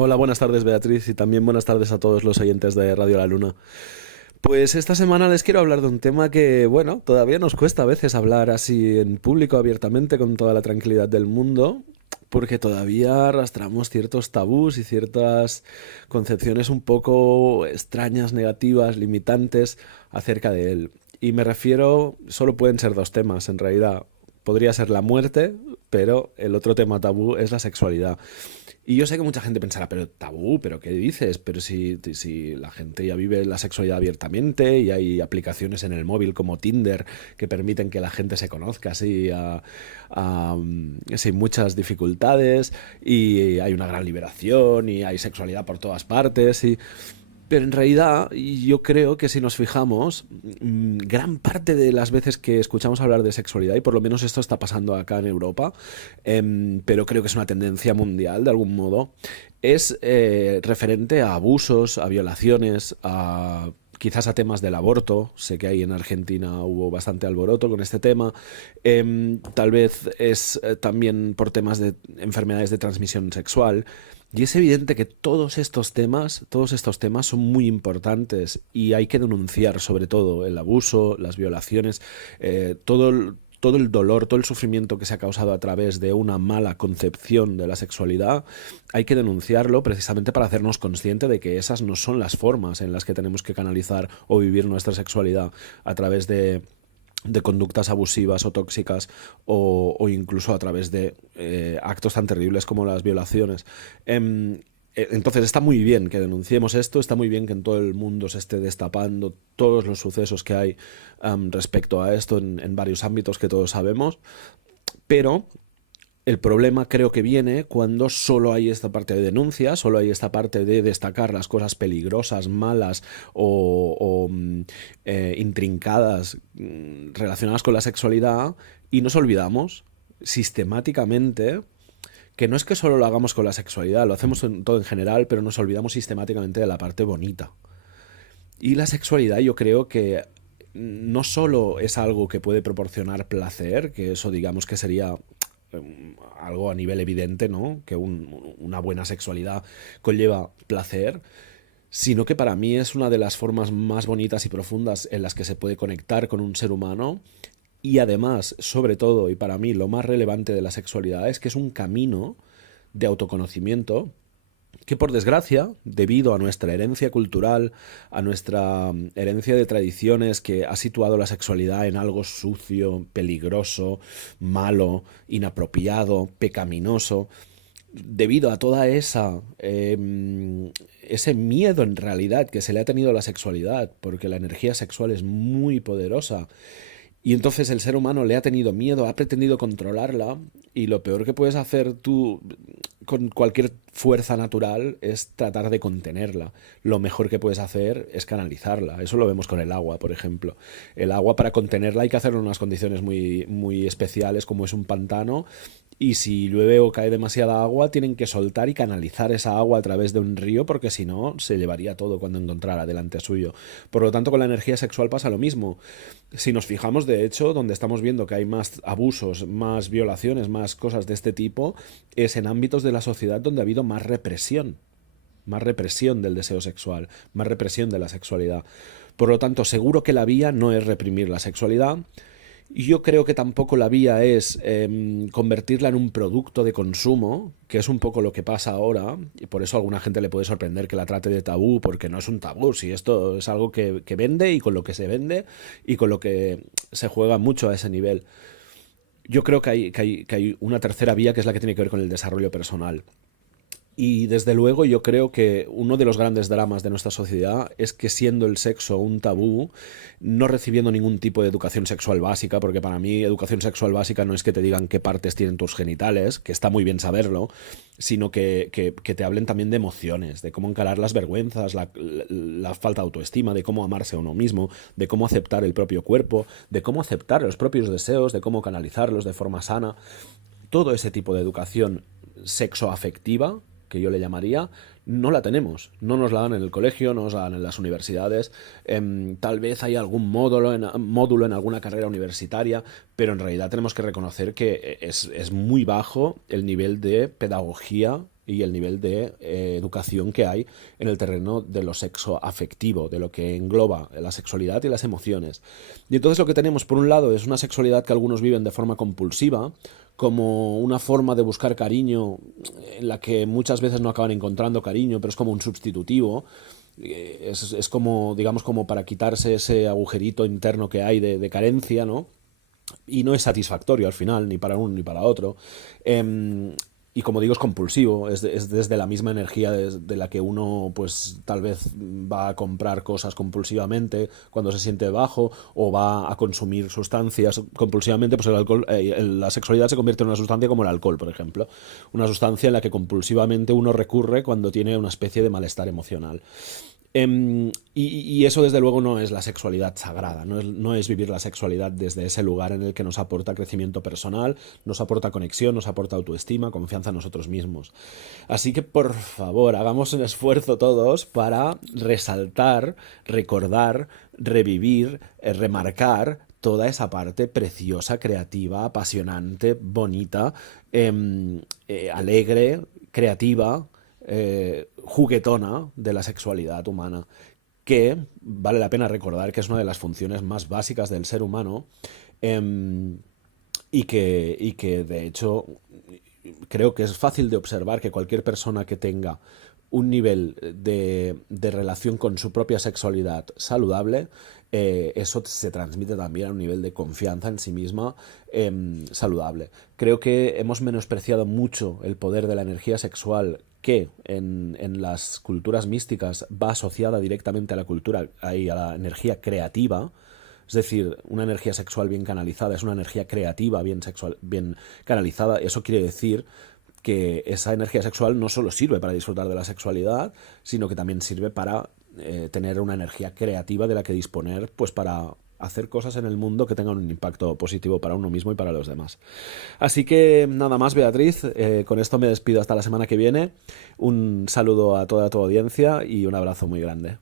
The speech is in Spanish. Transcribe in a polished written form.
Hola, buenas tardes Beatriz y también buenas tardes a todos los oyentes de Radio La Luna. Pues esta semana les quiero hablar de un tema que, bueno, todavía nos cuesta a veces hablar así en público abiertamente con toda la tranquilidad del mundo, porque todavía arrastramos ciertos tabús y ciertas concepciones un poco extrañas, negativas, limitantes acerca de él. Y me refiero, solo pueden ser dos temas en realidad. Podría ser la muerte, pero el otro tema tabú es la sexualidad. Y yo sé que mucha gente pensará, pero tabú, pero ¿qué dices? Pero si la gente ya vive la sexualidad abiertamente y hay aplicaciones en el móvil como Tinder que permiten que la gente se conozca así sin muchas dificultades y hay una gran liberación y hay sexualidad por todas partes y pero en realidad yo creo que si nos fijamos, gran parte de las veces que escuchamos hablar de sexualidad, y por lo menos esto está pasando acá en Europa, pero creo que es una tendencia mundial de algún modo, es referente a abusos, a violaciones, a quizás a temas del aborto. Sé que ahí en Argentina hubo bastante alboroto con este tema. Tal vez es también por temas de enfermedades de transmisión sexual. Y es evidente que todos estos temas son muy importantes y hay que denunciar sobre todo el abuso, las violaciones, todo el dolor, todo el sufrimiento que se ha causado a través de una mala concepción de la sexualidad. Hay que denunciarlo precisamente para hacernos conscientes de que esas no son las formas en las que tenemos que canalizar o vivir nuestra sexualidad a través de conductas abusivas o tóxicas o incluso a través de actos tan terribles como las violaciones. Entonces está muy bien que denunciemos esto, está muy bien que en todo el mundo se esté destapando todos los sucesos que hay respecto a esto en varios ámbitos que todos sabemos, pero el problema creo que viene cuando solo hay esta parte de denuncia, solo hay esta parte de destacar las cosas peligrosas, malas o intrincadas relacionadas con la sexualidad y nos olvidamos sistemáticamente que no es que solo lo hagamos con la sexualidad, lo hacemos en todo en general, pero nos olvidamos sistemáticamente de la parte bonita. Y la sexualidad yo creo que no solo es algo que puede proporcionar placer, que eso digamos que sería algo a nivel evidente, ¿no? Que una buena sexualidad conlleva placer, sino que para mí es una de las formas más bonitas y profundas en las que se puede conectar con un ser humano y además, sobre todo, y para mí lo más relevante de la sexualidad es que es un camino de autoconocimiento que por desgracia, debido a nuestra herencia cultural, a nuestra herencia de tradiciones que ha situado la sexualidad en algo sucio, peligroso, malo, inapropiado, pecaminoso, debido a toda ese miedo en realidad que se le ha tenido a la sexualidad, porque la energía sexual es muy poderosa y entonces el ser humano le ha tenido miedo, ha pretendido controlarla y lo peor que puedes hacer tú con cualquier fuerza natural es tratar de contenerla. Lo mejor que puedes hacer es canalizarla. Eso lo vemos con el agua, por ejemplo. El agua para contenerla hay que hacerlo en unas condiciones muy, muy especiales como es un pantano y si llueve o cae demasiada agua tienen que soltar y canalizar esa agua a través de un río porque si no se llevaría todo cuando encontrara delante suyo. Por lo tanto con la energía sexual pasa lo mismo. Si nos fijamos, de hecho, donde estamos viendo que hay más abusos, más violaciones, más cosas de este tipo, es en ámbitos de la sociedad donde ha habido más represión del deseo sexual, más represión de la sexualidad. Por lo tanto, seguro que la vía no es reprimir la sexualidad. Yo creo que tampoco la vía es convertirla en un producto de consumo, que es un poco lo que pasa ahora, y por eso a alguna gente le puede sorprender que la trate de tabú, porque no es un tabú, si esto es algo que vende y con lo que se vende y con lo que se juega mucho a ese nivel. Yo creo que hay una tercera vía que es la que tiene que ver con el desarrollo personal. Y desde luego yo creo que uno de los grandes dramas de nuestra sociedad es que siendo el sexo un tabú, no recibiendo ningún tipo de educación sexual básica, porque para mí educación sexual básica no es que te digan qué partes tienen tus genitales, que está muy bien saberlo, sino que te hablen también de emociones, de cómo encarar las vergüenzas, la falta de autoestima, de cómo amarse a uno mismo, de cómo aceptar el propio cuerpo, de cómo aceptar los propios deseos, de cómo canalizarlos de forma sana. Todo ese tipo de educación sexoafectiva, que yo le llamaría, no la tenemos. No nos la dan en el colegio, no nos la dan en las universidades. Tal vez hay algún módulo en alguna carrera universitaria, pero en realidad tenemos que reconocer que es muy bajo el nivel de pedagogía y el nivel de educación que hay en el terreno de lo sexoafectivo, de lo que engloba la sexualidad y las emociones. Y entonces lo que tenemos por un lado es una sexualidad que algunos viven de forma compulsiva, como una forma de buscar cariño en la que muchas veces no acaban encontrando cariño, pero es como un sustitutivo. Es como, digamos, como para quitarse ese agujerito interno que hay de carencia, ¿no? Y no es satisfactorio al final, ni para uno ni para otro. Y como digo, es compulsivo, es desde la misma energía de la que uno pues tal vez va a comprar cosas compulsivamente cuando se siente bajo, o va a consumir sustancias compulsivamente. Pues el alcohol, la sexualidad se convierte en una sustancia como el alcohol, por ejemplo, una sustancia en la que compulsivamente uno recurre cuando tiene una especie de malestar emocional. Y eso desde luego no es la sexualidad sagrada, no es vivir la sexualidad desde ese lugar en el que nos aporta crecimiento personal, nos aporta conexión, nos aporta autoestima, confianza en nosotros mismos. Así que por favor, hagamos un esfuerzo todos para resaltar, recordar, revivir, remarcar toda esa parte preciosa, creativa, apasionante, bonita, alegre, creativa, juguetona de la sexualidad humana, que vale la pena recordar que es una de las funciones más básicas del ser humano, em, y que de hecho creo que es fácil de observar que cualquier persona que tenga un nivel de relación con su propia sexualidad saludable, eso se transmite también a un nivel de confianza en sí misma saludable. Creo que hemos menospreciado mucho el poder de la energía sexual, que en las culturas místicas va asociada directamente a la cultura y a la energía creativa. Es decir, una energía sexual bien canalizada es una energía creativa bien canalizada. Eso quiere decir que esa energía sexual no solo sirve para disfrutar de la sexualidad, sino que también sirve para tener una energía creativa de la que disponer, pues para hacer cosas en el mundo que tengan un impacto positivo para uno mismo y para los demás. Así que nada más, Beatriz, con esto me despido hasta la semana que viene. Un saludo a toda tu audiencia y un abrazo muy grande.